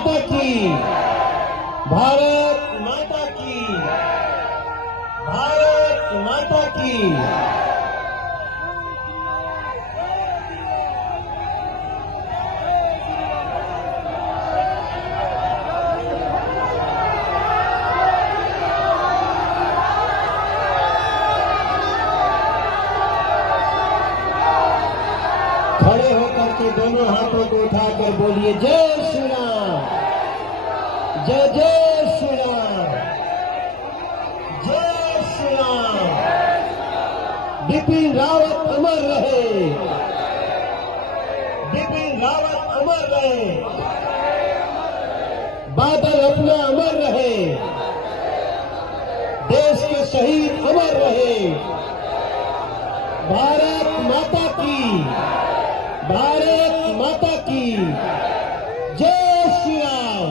माता की, भारत माता की, भारत माता की। खड़े होकर के दोनों हाथों को उठाकर बोलिए जय श्री राम, जय जय श्री राम, जय श्री राम। बिपिन रावत अमर रहे, बिपिन रावत अमर रहे, बादल अपना अमर रहे, देश के शहीद अमर रहे। भारत माता की, भारत माता की जय श्री राम,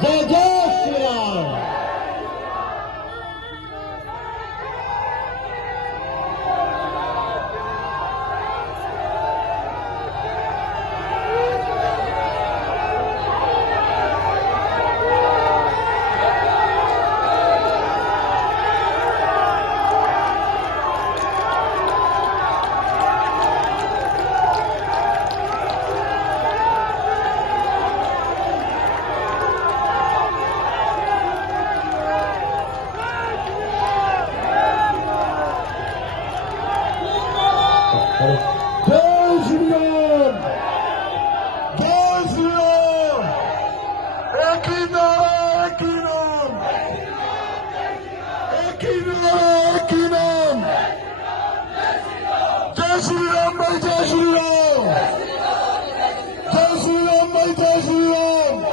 जय जय श्री राम। जय श्री राम, जय श्री राम। एक ही नारा, एक ही नाम, एक ही नारा, एक ही नाम। जय श्री राम भाई, जय श्री राम, जय श्री राम भाई, जय श्री राम,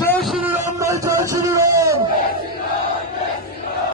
जय श्री राम भाई, जय श्री राम।